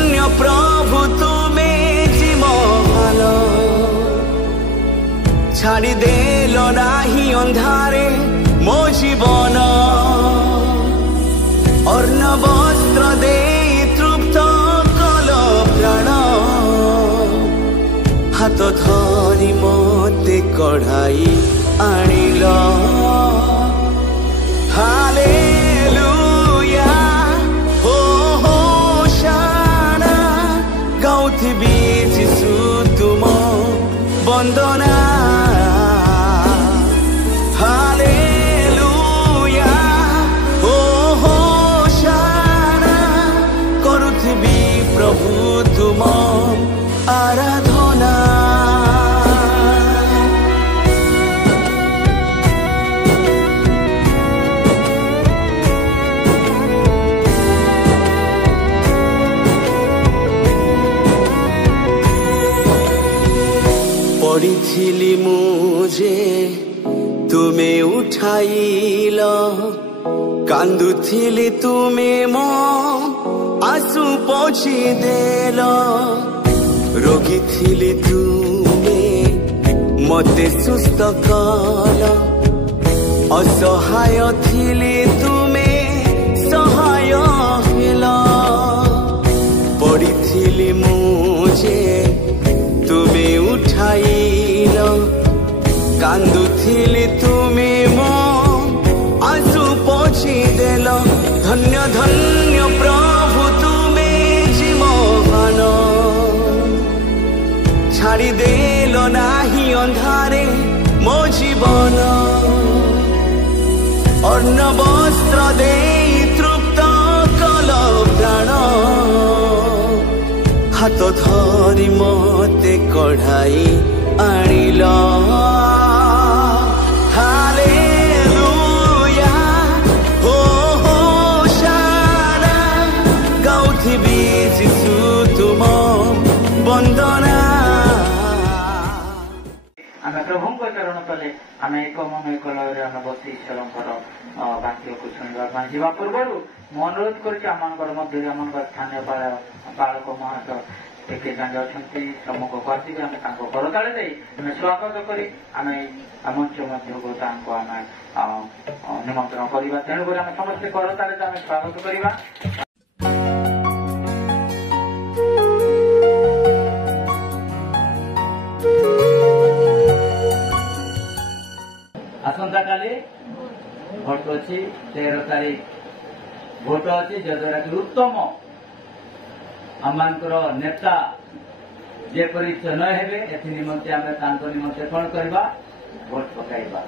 धन्य प्रभु तुमे जीव भालो छाड़ी देल नाही अंधारे मो जीवन अर्ण वस्त्र दे तृप्त कल प्राण हाथ धरी मते कढ़ाई आनिल हालेलुया हो होशाना गाउथिबी जिसु तुम वंदना हालेलुया हो होशाना करुथिबी प्रभु तुम आराधना पड़ी मुझे तुमे उठाइल कांदुथिली तुमे मो आंसू पोछि देल रोगी थिली तुमे मते सुस्थ कल असहाय थिली तुमे सहाय हेल पड़ी मुझे तुमे उठाइल कांदुथिली तुमे मो आंसू पोछि देल धन्य धन्य प्रभु तुमे जीवन छाड़ी देल नाही अंधारे मो जीवन अर्ण वस्त्र दे तृप्त कल प्राण हाथ धरी मते कढ़ाई आनिल हालेलुया हो होशाना गाउथिबी जिसु तुम वंदना आमे प्रभु चरण तले आमे एक मन एक लय आमे बसी ईश्वरंकर वाक्य को सुनवा जीवा पूर्व मु अनुरोध कर मध्य स्थानीय बालक महाशय टे जांगे श्रमक करती आम करताड़े दे स्वागत कर मंच मध्य निमंत्रण करवा तेणुक आम समस्ते करताड़े आम स्वागत करवा आसंता काली भोट अच्छी 13 तारीख भोट अच्छी जद्वारा कि उत्तम आमर नेता जेपरी चयन हेबे एथि निमंते आमे तांको निमंते कौन करबा भोट पकाइबा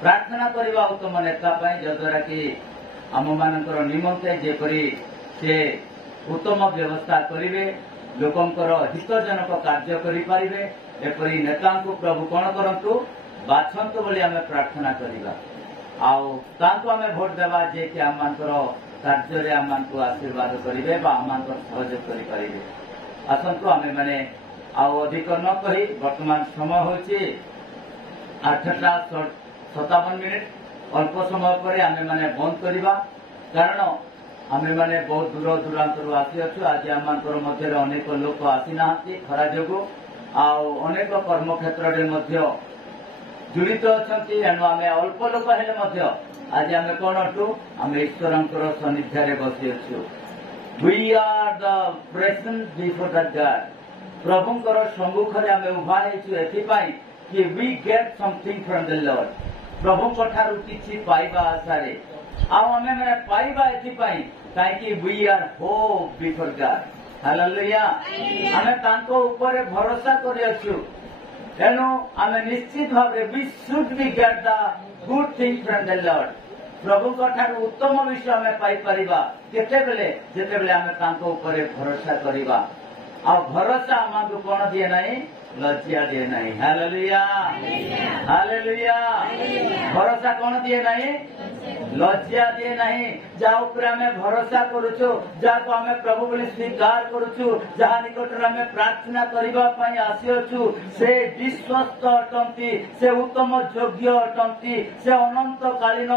प्रार्थना करबा उत्तम नेता पाई जद्वारा कि आम मानकर निमंते जेपरी से उत्तम व्यवस्था करिवे लोकंकर हितजनक कार्य करि पारिबे एपरी नेता को प्रभु कौन करंतु बाछंतु बोली आमे प्रार्थना करबा आउ तांको आमे भोट देबा जे कि आमर कार्य आम आशीर्वाद करेंगे सहयोग करें आसतु आम मैंने अधिक न कही वर्तमान समय हूँ 8:57 अल्प समय पर आम मैंने बंद करवा कारण आम मैंने बहुत दूर दूरांतर आसी अच्छु आज आम मध्य अनेक लोक आसी ना खरा जो अनेक कर्म क्षेत्र में जुड़ित अच्छा एणु आम अल्प लोक हेले आज आम कौन अटू आम ईश्वर सन्निध्य बसी अच्छु we are the present before the God प्रभुंकर सम्मुखरे आम उभा एथिपाई कि we get something from the Lord प्रभु ठारू किछि पाइबा आशारे आमे माने पाइबा एथिपाई काहेकि we are hope before God hallelujah आमे तांको ऊपर भरोसा करि अच्छु एणु आमे निश्चित भाव we should be get the good thing from the Lord प्रभु ठारू उत्तम विषय आम पाइपर केतेबेले जेतेबेले आम तांको ऊपर भरोसा करवा आ भरोसा आमको कौन दिए ना लज्जा दिए ना हालेलुया हालेलुया भरोसा कौन दिए ना लज्जा दिए नहीं जहाँ ऊपर आम भरोसा करुचु जहाँ आम प्रभु बोली स्वीकार करुचु जहाँ निकट आम प्रार्थना करने आसीचु से विश्वस्त अटंती से उत्तम योग्य अटंती से अनंत कालीन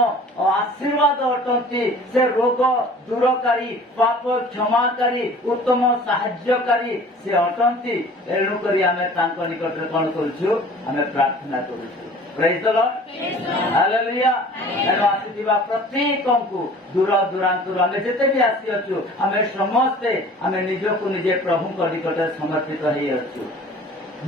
आशीर्वाद अटंती से रोग दूरकारी पाप क्षमाकारी उत्तम साहाय्यकारी से अटंती एणुक आम निकट कौन करुचु आम प्रार्थना करुचु प्रेज द लॉर्ड हालेलुया एणु आसीथिबा प्रत्येकଙ୍କୁ दूर दूरांतरु आमे जेते भी आसी अछु आमे समस्ते आमे निजको निजे प्रभुଙ୍କ निकट समर्पित होई अछु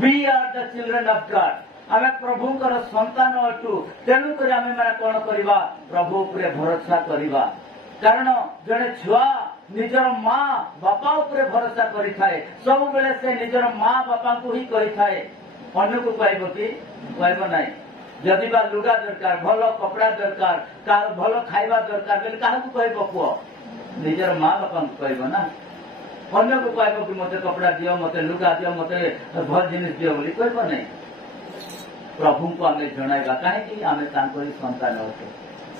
we are the children of God आमे प्रभुଙ୍କର संतान अछु तेणु କରି आमे माने कोन करबा प्रभु उपरे भरोसा करबा कारण जने छुआ निजर माँ बापा उपरे भरोसा करि थाए सब बेले से निजर माँ बापा को ही कहि थाए अन्य को कहबो कि कहबो नहीं जदि बा लुगा दरकार भल कपड़ा दरकार भल खाइबा दरकार बेले क्या कहब पुओ निजर माँ बापा को कहब ना अन्य को कहब कि मते कपड़ा दियो मते लुगा दियो मते भल जिनिस दियो बोली कहब नहीं प्रभु को आम जनाइबा कहीं आम संतान अछे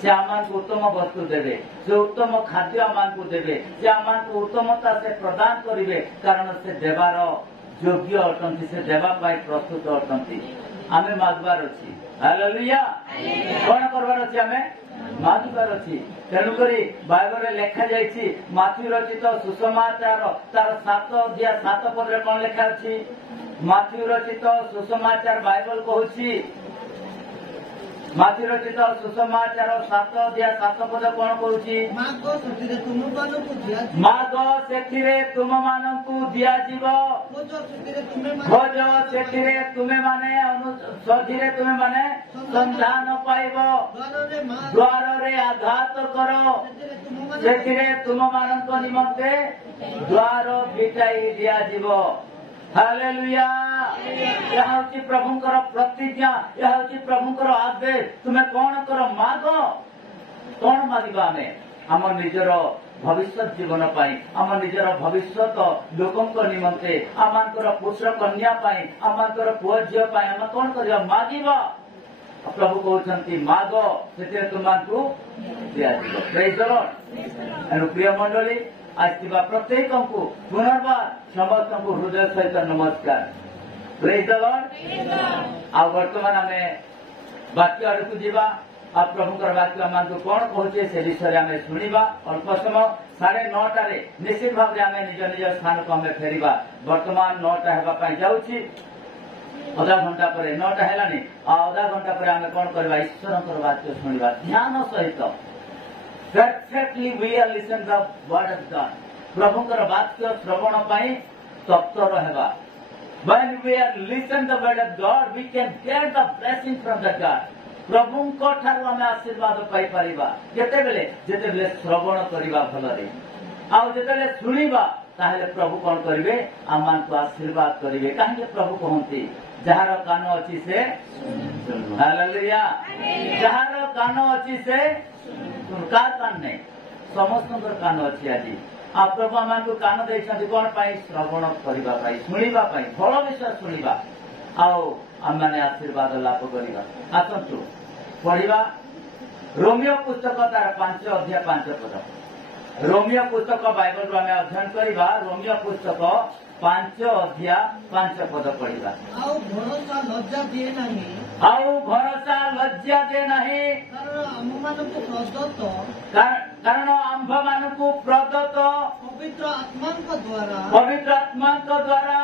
से आम उत्तम वस्तु देवे से उत्तम खाद्य आम देवे से आम उत्तमता से प्रदान करेंगे कारण से देवार योग्य अटंती से देवाई प्रस्तुत अटंती आमे मागबार अच्छी हालेलुया कौन करबार अच्छी आमे मागबार अच्छी तेणुक बाइबल लेखा जाइछि माथ्यू रचित सुसमाचार तार 7 अध्याय 7 पद रे कौन लेखा अछि माथ्यू रचित सुसमाचार बाइबल कहूछि माथ्यू रचित सुसमाचार 7 अध्याय 7 पद कौन कहूछि माग सेथिरे तुम मानंकु दिया जीव खोज सेथिरे तुमे माने सधिरे तुमे माने संधान पाइब द्वार रे आघात करो सेथिरे तुम मानंक निमंते द्वार फिटाई दिया जीव हालेलुया यह हूँ प्रभुंकर प्रतिज्ञा यह हूँ प्रभुंकर आदेश तुम्हें कौन कर माग कौन मागिबा आमे आम निजर भविष्य जीवन पाई आम निजर भविष्य लोकों निमंते आमर पुत्र कन्या पाई आमर पुओ झील पाई आम कौन कर मागिबा प्रभु कहते माग से तुमको दिया प्रेज द लॉर्ड एणु प्रिय मंडली आसवा प्रत्येक को पुनर्बार समस्त को हृदय सहित नमस्कार प्रेज द लॉर्ड आ वर्तमान आम वाक्य आड़क जावा आ प्रभुकर वाक्य आम कौन कहचे से विषय आम शुणा अल्प समय 9:30 निश्चित भाव में आम निज निज स्थान को आम फेरिबा वर्तमान 9टा होगा जाऊँगी अधा घंटा पर 9टा है आधा घंटा पर आम कौन करवा ईश्वर वाक्य शुणा ध्यान सहित perfectly we are listen the word of God प्रभुकर वाक्य श्रवण पाई तत्पर हेबा when we are listen the word of God we can get the blessing from the God प्रभुଙ୍କ ठाରୁ ଆମେ आशीर्वाद पाई परिबा जेतेबेले श्रवण करिबा भलरे आ जेतेबेले सुनिबा ताहेले प्रभु कोन करिवे आमानको आशीर्वाद करिवे काहे प्रभु कहंती जहार कान अछि से हालेलुया जहार कान अछि से कार कान नहीं समस्त कान अच्छी आज आ प्रभु आम को कान देखते कौन पाई श्रवण करने शुणा फल विषय शुणा आम मैंने आशीर्वाद लाभ करवा आसतु पढ़ा रोमियो पुस्तक तार 5 अध्याय 5 पद रोमियो पुस्तक बाइबल आम अध्ययन करवा रोमियो पुस्तक 5 अध्याय 5 पद पढ़ा आउ भरोसा लज्जा दे नहीं कारण आंभ मान को प्रदत्त पवित्र आत्मा द्वारा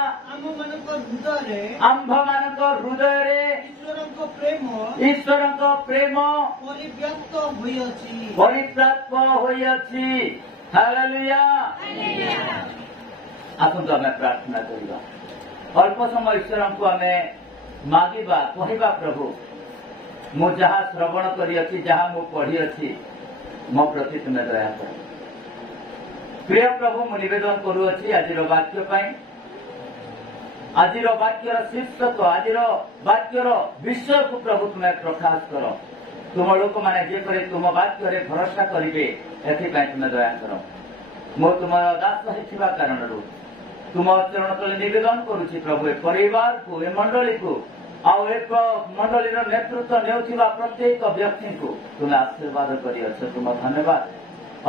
आंभ मान हृदय ईश्वर प्रेम परिप्राप्त होइछि हालेलुया आसतु आम प्रार्थना करवा अल्प समय ईश्वर को आम मागिबा कहवा प्रभु मु जहा श्रवण करी जहा मु पढ़ी अच्छी मो प्रति तुम्हें दया कर प्रिय प्रभु मु निवेदन करुच्ची आज वाक्य आज वाक्यर शीर्षक आज वाक्यर विषय को प्रभु तुम्हें प्रकाश कर तुम लोक मैंने जेपरी तुम वाक्य भरोसा करेंगे एथपाई तुम्हें दया कर मो तुम दास होगा कारण तुम चरण तले निवेदन करुच्ची प्रभु ए परिवार को ए मंडली को ଆଉ ଏକ ମଣ୍ଡଳୀର ନେତୃତ୍ୱ ନେଉଥିବା ପ୍ରତ୍ୟେକ ବ୍ୟକ୍ତିଙ୍କୁ ତୁମେ ଆଶୀର୍ବାଦ କରିଅଛ। ତୁମ ଧନ୍ୟବାଦ।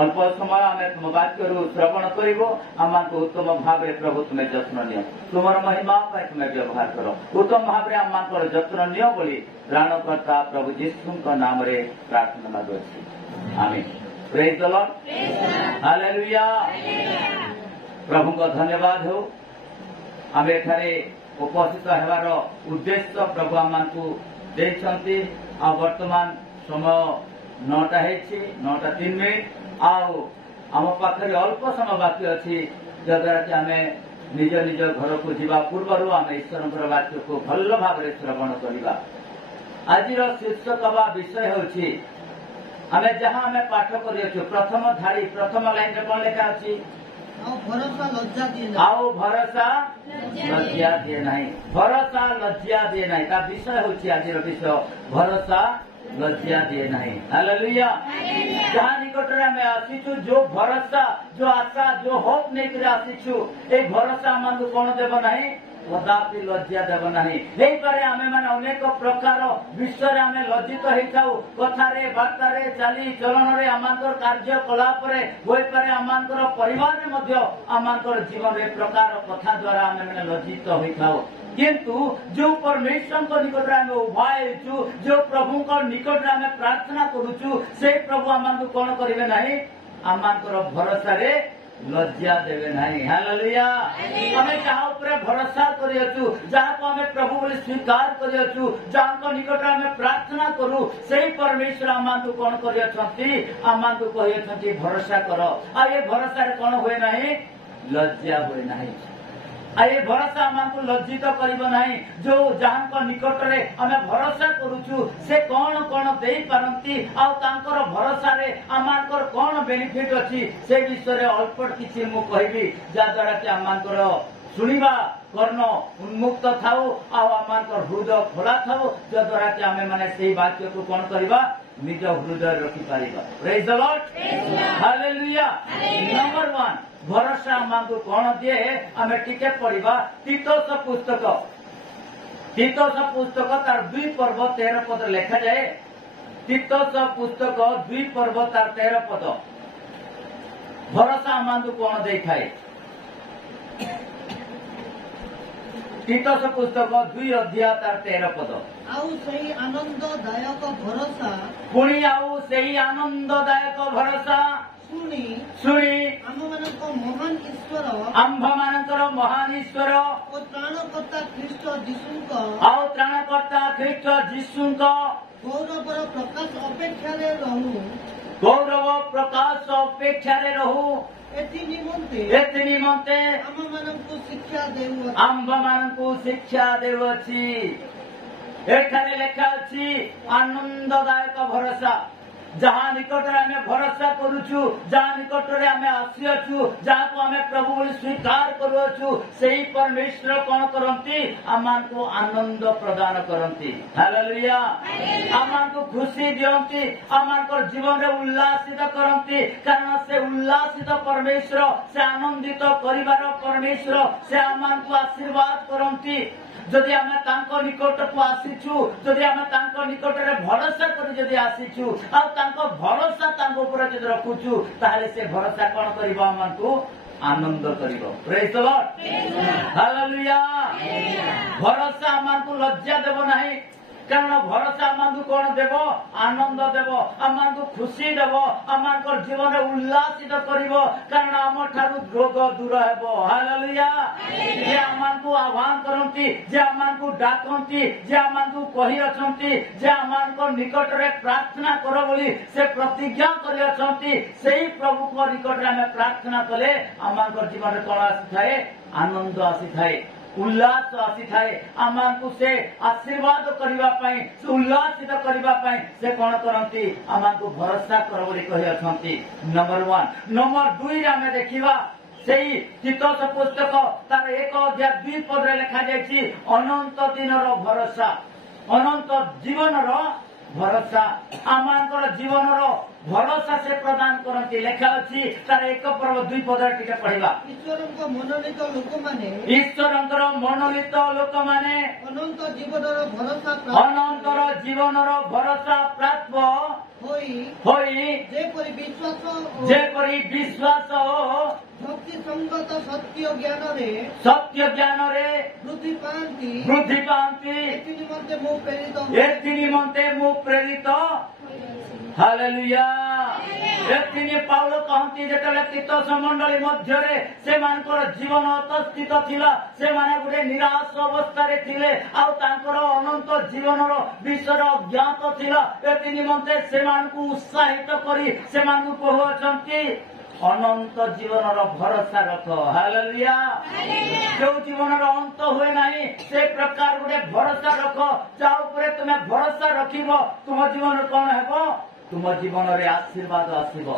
ଅଳ୍ପ ସମୟ ଆମେ ତୁମ ବାକ୍ୟରୁ ଶ୍ରବଣ କରିବୁ। ଆମମାନଙ୍କୁ ଉତ୍ତମ ଭାବରେ ପ୍ରଭୁ ତୁମେ ଯତ୍ନ ନିଅ। ତୁମର ମହିମା ପାଇଁ ତୁମେ ବ୍ୟବହାର କର। ଉତ୍ତମ ଭାବରେ ଆମମାନଙ୍କର ଯତ୍ନ ନିଅ ବୋଲି ପ୍ରାଣକର୍ତ୍ତା ପ୍ରଭୁ ଯୀଶୁଙ୍କ ନାମରେ ପ୍ରାର୍ଥନା ମାଗୁଅଛି। ଆମେନ୍। ପ୍ରେଜ୍ ଦ ଲର୍ଡ। ହାଲେଲୁୟା। ପ୍ରଭୁଙ୍କ ଧନ୍ୟବାଦ ହେଉ। ଆମେ ଏଠାରେ ଉପସ୍ଥିତ ହେବାର ଉଦ୍ଦେଶ୍ୟ ପ୍ରଭୁ ଆମମାନଙ୍କୁ ଦେଇଛନ୍ତି। ଆଉ ବର୍ତ୍ତମାନ ସମୟ 9ଟା ହେଇଛି, 9:03। ଆଉ ଆମ ପାଖରେ ଅଳ୍ପ ସମୟ ବାକି ଅଛି, ଯାଦ୍ୱାରା କି ଆମେ ନିଜ ନିଜ ଘରକୁ ଯିବା ପୂର୍ବରୁ ଆମେ ଈଶ୍ୱରଙ୍କର ବାକ୍ୟକୁ ଭଲ ଭାବରେ ଶ୍ରବଣ କରିବା। ଆଜିର ଶୀର୍ଷକ ବା ବିଷୟ ହେଉଛି ଆମେ ଯାହା ଆମେ ପାଠ କରିଅଛୁ। ପ୍ରଥମ ଧାଡ଼ି, ପ୍ରଥମ ଲାଇନରେ କଣ ଲେଖା ଅଛି? ଆଉ ଭରସା ଲଜ୍ଜା ଦିଏ ନାହିଁ। ଆଉ ଭରସା ଲଜ୍ଜା ଦିଏ ନାହିଁ। ଭରସା ଲଜ୍ଜା ଦିଏ ନାହିଁ। ତା ବିଷୟ ହେଉଛି ଆଜିର ବିଷୟ, ଭରସା ଲଜ୍ଜା ଦିଏ ନାହିଁ। ହାଲେଲୁୟା। ଯାହା ନିକଟରେ ଆମେ ଆସିଛୁ, ଯୋଉ ଭରସା, ଯୋଉ ଆଶା, ଯୋଉ ହୋପ୍ ନେଇକରି ଆସିଛୁ, ଏଇ ଭରସା ଆମକୁ କଣ ଦେବ ନାହିଁ? କଦାପି ଲଜ୍ଜା ଦେବ ନାହିଁ। ହେଇପାରେ ଆମେ ମାନେ ଅନେକ ପ୍ରକାର ବିଷୟରେ ଆମେ ଲଜ୍ଜିତ ହେଇଥାଉ। କଥାରେ, ବାର୍ତ୍ତାରେ, ଚାଲି ଚଳନରେ, ଆମମାନଙ୍କର କାର୍ଯ୍ୟକଳାପରେ, ହୋଇପାରେ ଆମମାନଙ୍କର ପରିବାରରେ ମଧ୍ୟ ଆମମାନଙ୍କର ଜୀବନରେ ପ୍ରକାର କଥା ଦ୍ୱାରା ଆମେ ମାନେ ଲଜ୍ଜିତ ହୋଇଥାଉ। କିନ୍ତୁ ଯୋଉ ପରମେଶ୍ୱରଙ୍କ ନିକଟରେ ଆମେ ଉଭା ହେଉଛୁ, ଯୋଉ ପ୍ରଭୁଙ୍କ ନିକଟରେ ଆମେ ପ୍ରାର୍ଥନା କରୁଛୁ, ସେଇ ପ୍ରଭୁ ଆମମାନଙ୍କୁ କଣ କରିବେ ନାହିଁ? ଆମମାନଙ୍କର ଭରସାରେ ଲଜ୍ଜା ଦେବେ ନାହିଁ। ହାଲେଲୁୟା। ଆମେ ଯାହା ଉପରେ ଭରସା କରିଅଛୁ, ଯାହାକୁ ଆମେ ପ୍ରଭୁ ବୋଲି ସ୍ୱୀକାର କରିଅଛୁ, ଯାହାଙ୍କ ନିକଟରେ ଆମେ ପ୍ରାର୍ଥନା କରୁ, ସେଇ ପରମେଶ୍ୱର ଆମମାନଙ୍କୁ କଣ କରିଅଛନ୍ତି? ଆମମାନଙ୍କୁ କହିଅଛନ୍ତି ଭରସା କର। ଆଉ ଏ ଭରସାରେ କଣ ହୁଏ ନାହିଁ? ଲଜ୍ଜା ହୁଏ ନାହିଁ। ଆଉ ଏ ଭରସା ଆମକୁ ଲଜ୍ଜିତ କରିବ ନାହିଁ। ଯୋଉ ଯାହାଙ୍କ ନିକଟରେ ଆମେ ଭରସା କରୁଛୁ, ସେ କଣ କଣ ଦେଇପାରନ୍ତି, ଆଉ ତାଙ୍କର ଭରସାରେ ଆମମାନଙ୍କର କଣ ବେନିଫିଟ ଅଛି, ସେ ବିଷୟରେ ଅଳ୍ପ କିଛି ମୁଁ କହିବି, ଯାହାଦ୍ୱାରା କି ଆମମାନଙ୍କର ଶୁଣିବା କର୍ଣ୍ଣ ଉନ୍ମୁକ୍ତ ଥାଉ, ଆଉ ଆମମାନଙ୍କର ହୃଦୟ ଖୋଲା ଥାଉ, ଯାହାଦ୍ୱାରା କି ଆମେ ମାନେ ସେଇ ବାକ୍ୟକୁ କଣ କରିବା? ନିଜ ହୃଦୟରେ ରଖିପାରିବା। ପ୍ରେଜ୍ ଦ ଲର୍ଡ। ହାଲେଲୁୟା। ନମ୍ବର 1 ଭରସା ଆମକୁ କଣ ଦିଏ? ଆମେ ଟିକେ ପଢିବା ତିତୋସ ପୁସ୍ତକ। ତିତୋସ ପୁସ୍ତକ ତାର 2 ପର୍ବ 13 ପଦ ଲେଖାଯାଏ। ତିତୋସ ପୁସ୍ତକ 2 ପର୍ବ ତାର 13 ପଦ। ଭରସା ଆମକୁ କଣ ଦେଇଥାଏ? ତିତୋସ ପୁସ୍ତକ 2 ଅଧ୍ୟାୟ ତାର 13 ପଦ। ଆଉ ସେହି ଆନନ୍ଦଦାୟକ ଭରସା, ପୁଣି ଆଉ ସେହି ଆନନ୍ଦଦାୟକ ଭରସା ଶୁଣି ଆମମାନଙ୍କ ମହାନ ଈଶ୍ୱର, ଆମ୍ଭମାନଙ୍କର ମହାନ ଈଶ୍ୱର ଓ ତ୍ରାଣକର୍ତ୍ତା ଖ୍ରୀଷ୍ଟ ଯୀଶୁଙ୍କ, ଆଉ ତ୍ରାଣକର୍ତ୍ତା ଖ୍ରୀଷ୍ଟ ଯୀଶୁଙ୍କ ଗୌରବର ପ୍ରକାଶ ଅପେକ୍ଷାରେ ରହୁ। ଗୌରବ ପ୍ରକାଶ ଅପେକ୍ଷାରେ ରହୁ। ଏଥି ନିମନ୍ତେ ଆମମାନଙ୍କୁ ଶିକ୍ଷା ଦେଉଅଛି। ଆମ୍ଭମାନଙ୍କୁ ଶିକ୍ଷା ଦେଉଅଛି। ଏଠାରେ ଲେଖା ଅଛି ଆନନ୍ଦଦାୟକ ଭରସା। ଯାହା ନିକଟରେ ଆମେ ଭରସା କରୁଛୁ, ଯାହା ନିକଟରେ ଆମେ ଆସିଅଛୁ, ଯାହାକୁ ଆମେ ପ୍ରଭୁ ବୋଲି ସ୍ୱୀକାର କରୁଅଛୁ, ସେହି ପରମେଶ୍ୱର କଣ କରନ୍ତି? ଆମମାନଙ୍କୁ ଆନନ୍ଦ ପ୍ରଦାନ କରନ୍ତି। ହାଲେଲୁୟା। ଆମମାନଙ୍କୁ ଖୁସି ଦିଅନ୍ତି, ଆମମାନଙ୍କର ଜୀବନରେ ଉଲ୍ଲାସିତ କରନ୍ତି। କାରଣ ସେ ଉଲ୍ଲାସିତ ପରମେଶ୍ୱର, ସେ ଆନନ୍ଦିତ କରିବାର ପରମେଶ୍ୱର, ସେ ଆମମାନଙ୍କୁ ଆଶୀର୍ବାଦ କରନ୍ତି। ଯଦି ଆମେ ତାଙ୍କ ନିକଟକୁ ଆସିଛୁ, ଯଦି ଆମେ ତାଙ୍କ ନିକଟରେ ଭରସା କରି ଯଦି ଆସିଛୁ, ଆଉ ତାଙ୍କ ଭରସା ତାଙ୍କ ଉପରେ ଯଦି ରଖୁଛୁ, ତାହେଲେ ସେ ଭରସା କଣ କରିବ? ଆମକୁ ଆନନ୍ଦ କରିବ। ପ୍ରେଜ୍ ଦ ଲର୍ଡ। ହାଲେଲୁୟା। ଭରସା ଆମକୁ ଲଜ୍ଜା ଦେବ ନାହିଁ। କାରଣ ଭରସା ଆମକୁ କଣ ଦେବ? ଆନନ୍ଦ ଦେବ, ଆମକୁ ଖୁସି ଦେବ, ଆମଙ୍କର ଜୀବନରେ ଉଲ୍ଲାସିତ କରିବ। କାରଣ ଆମ ଠାରୁ ରୋଗ ଦୂର ହେବ। ହାଲେଲୁୟା। ଯେ ଆମକୁ ଆହ୍ୱାନ କରନ୍ତି, ଯେ ଆମକୁ ଡାକନ୍ତି, ଯେ ଆମକୁ କହିଅଛନ୍ତି, ଯେ ଆମଙ୍କ ନିକଟରେ ପ୍ରାର୍ଥନା କର ବୋଲି ସେ ପ୍ରତିଜ୍ଞା କରିଅଛନ୍ତି, ସେଇ ପ୍ରଭୁଙ୍କ ନିକଟରେ ଆମେ ପ୍ରାର୍ଥନା କଲେ ଆମଙ୍କ ଜୀବନରେ କଣ ଆସିଥାଏ? ଆନନ୍ଦ ଆସିଥାଏ, ଉଲ୍ଲାସ ଆସିଥାଏ। ଆମକୁ ସେ ଆଶୀର୍ବାଦ କରିବା ପାଇଁ, ସେ ଉଲ୍ଲାସିତ କରିବା ପାଇଁ ସେ କଣ କରନ୍ତି? ଆମକୁ ଭରସା କର ବୋଲି କହିଅଛନ୍ତି। ନମ୍ବର 1। ନମ୍ବର 2ରେ ଆମେ ଦେଖିବା ସେଇ ତିତୋସ ପୁସ୍ତକ ତାର 1 ଅଧ୍ୟାୟ 2 ପଦରେ ଲେଖାଯାଇଛି ଅନନ୍ତ ଦିନର ଭରସା, ଅନନ୍ତ ଜୀବନର ଭରସା। ଆମଙ୍କର ଜୀବନର भरोसा से प्रदान करती लेखा अच्छी तार 1 पर्व 2 पदर टिके पढ़िबा ଈଶ୍ୱରଙ୍କ ମନୋନୀତ ଲୋକମାନେ ଈଶ୍ୱରଙ୍କର ମନୋନୀତ ଲୋକମାନେ ଅନନ୍ତ ଜୀବନର ଭରସା ଅନନ୍ତର ଜୀବନର ଭରସା ପ୍ରାପ୍ତ ହୋଇ ଯେପରି ବିଶ୍ୱାସ ଓ ଭକ୍ତି ସଙ୍ଗତ ସତ୍ୟ ଜ୍ଞାନରେ ବୃଦ୍ଧି ପାଆନ୍ତି ଏଥି ନିମନ୍ତେ ମୁଁ ପ୍ରେରିତ ହାଲେଲୁୟା। ଏଥିନି ପାଉଲ କହନ୍ତି ଯେତେବେଳେ ତିତସ ମଣ୍ଡଳୀ ମଧ୍ୟରେ ସେମାନଙ୍କର ଜୀବନ ଅତସ୍ଥିତ ଥିଲା, ସେମାନେ ଗୋଟେ ନିରାଶ ଅବସ୍ଥାରେ ଥିଲେ, ଆଉ ତାଙ୍କର ଅନନ୍ତ ଜୀବନର ବିଷୟରେ ଅଜ୍ଞାତ ଥିଲା। ଏଥି ନିମନ୍ତେ ସେମାନଙ୍କୁ ଉତ୍ସାହିତ କରି ସେମାନଙ୍କୁ କହୁଅଛନ୍ତି ଅନନ୍ତ ଜୀବନର ଭରସା ରଖ। ହାଲେଲୁୟା। ଯୋଉ ଜୀବନର ଅନ୍ତ ହୁଏ ନାହିଁ ସେ ପ୍ରକାର ଗୋଟେ ଭରସା ରଖ, ଯାହା ଉପରେ ତୁମେ ଭରସା ରଖିବ ତୁମ ଜୀବନରେ କଣ ହେବ? ତୁମ ଜୀବନରେ ଆଶୀର୍ବାଦ ଆସିବ।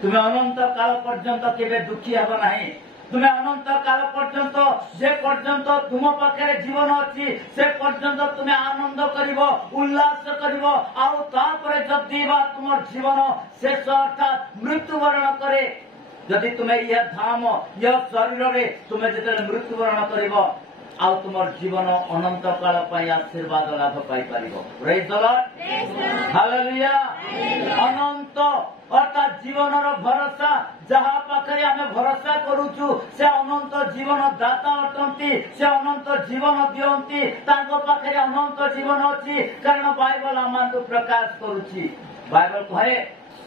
ତୁମେ ଅନନ୍ତ କାଳ ପର୍ଯ୍ୟନ୍ତ କେବେ ଦୁଃଖୀ ହେବ ନାହିଁ। ତୁମେ ଅନନ୍ତ କାଳ ପର୍ଯ୍ୟନ୍ତ ଯେ ପର୍ଯ୍ୟନ୍ତ ତୁମ ପାଖରେ ଜୀବନ ଅଛି ସେ ପର୍ଯ୍ୟନ୍ତ ତୁମେ ଆନନ୍ଦ କରିବ, ଉଲ୍ଲାସ କରିବ। ଆଉ ତାପରେ ଯଦି ବା ତୁମର ଜୀବନ ଶେଷ ଅର୍ଥାତ୍ ମୃତ୍ୟୁବରଣ କରେ, ଯଦି ତୁମେ ଇଏ ଧାମ ଇଏ ଶରୀରରେ ତୁମେ ଯେତେବେଳେ ମୃତ୍ୟୁବରଣ କରିବ ଆଉ ତୁମର ଜୀବନ ଅନନ୍ତ କାଳ ପାଇଁ ଆଶୀର୍ବାଦ ଲାଭ ପାଇପାରିବ। ପ୍ରେଜ୍ ଦ ଲର୍ଡ। ହାଲେଲୁୟା। ଅନନ୍ତ ଅର୍ଥାତ୍ ଜୀବନର ଭରସା, ଯାହା ପାଖରେ ଆମେ ଭରସା କରୁଛୁ ସେ ଅନନ୍ତ ଜୀବନ ଦାତା ଅଟନ୍ତି, ସେ ଅନନ୍ତ ଜୀବନ ଦିଅନ୍ତି। ତାଙ୍କ ପାଖରେ ଅନନ୍ତ ଜୀବନ ଅଛି, କାରଣ ବାଇବଲ ଆମମାନଙ୍କୁ ପ୍ରକାଶ କରୁଛି। ବାଇବଲ କହେ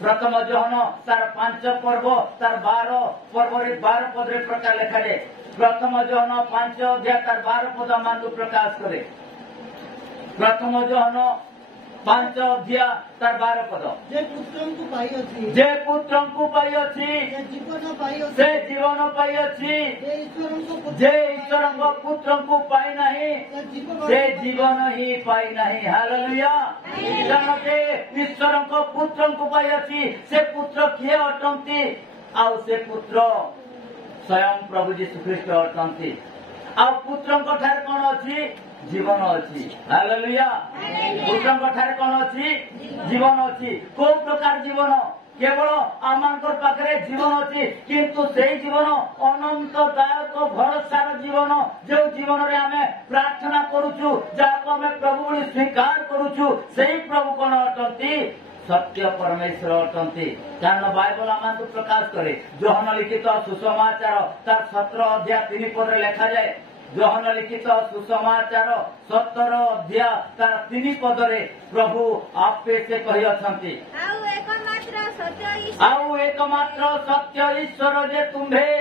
ପ୍ରଥମ ଯୋହନ ତାର 5 ପର୍ବ ତାର 12 ପର୍ବରେ 12 ପଦରେ ପ୍ରକାଶ ଲେଖାଯାଏ। ପ୍ରଥମ ଯୋହନ 5 ଅଧ୍ୟାୟ ତାର 12 ପଦ ଆମମାନଙ୍କୁ ପ୍ରକାଶ କରେ। ପ୍ରଥମ ଯୋହନ 5 ଅଧ୍ୟାୟ ତାର 12 ପଦ। ଯେ ପୁତ୍ରଙ୍କୁ ପାଇଅଛି ସେ ଜୀବନ ପାଇଅଛି, ଯେ ଈଶ୍ୱରଙ୍କ ପୁତ୍ରଙ୍କୁ ପାଇନାହିଁ ସେ ଜୀବନ ହିଁ ପାଇନାହିଁ। ହାଲେଲୁୟା। କାରଣ ସେ ଈଶ୍ୱରଙ୍କ ପୁତ୍ରଙ୍କୁ ପାଇଅଛି। ସେ ପୁତ୍ର କିଏ ଅଟନ୍ତି? ଆଉ ସେ ପୁତ୍ର ସ୍ୱୟଂ ପ୍ରଭୁ ଯୀଶୁଖ୍ରୀଷ୍ଟ ଅଟନ୍ତି। ଆଉ ପୁତ୍ରଙ୍କ ଠାରେ କଣ ଅଛି? ଜୀବନ ଅଛି। ହାଲେଲୁୟା। ପୁତ୍ରଙ୍କ ଠାରେ କଣ ଅଛି? ଜୀବନ ଅଛି। କୋଉ ପ୍ରକାର ଜୀବନ? କେବଳ ଆମମାନଙ୍କର ପାଖରେ ଜୀବନ ଅଛି, କିନ୍ତୁ ସେଇ ଜୀବନ ଅନନ୍ତଦାୟକ ଭରସାର ଜୀବନ, ଯୋଉ ଜୀବନରେ ଆମେ ପ୍ରାର୍ଥନା କରୁଛୁ, ଯାହାକୁ ଆମେ ପ୍ରଭୁ ବୋଲି ସ୍ୱୀକାର କରୁଛୁ, ସେଇ ପ୍ରଭୁ କଣ ଅଟନ୍ତି? ସତ୍ୟ ପରମେଶ୍ୱର ଅଟନ୍ତି। କାରଣ ବାଇବଲ ଆମମାନଙ୍କୁ ପ୍ରକାଶ କରେ। ଯୋହନ ଲିଖିତ ସୁସମାଚାର ତାର 17 ଅଧ୍ୟାୟ 3 ପଦରେ ଲେଖାଯାଏ। ଯୋହନ ଲିଖିତ ସୁସମାଚାର 17 ଅଧ୍ୟାୟ ତାର 3 ପଦରେ ପ୍ରଭୁ ଆପେ ସେ କହିଅଛନ୍ତି, ଆଉ एकमात्र सत्य ईश्वर जे तुम्हें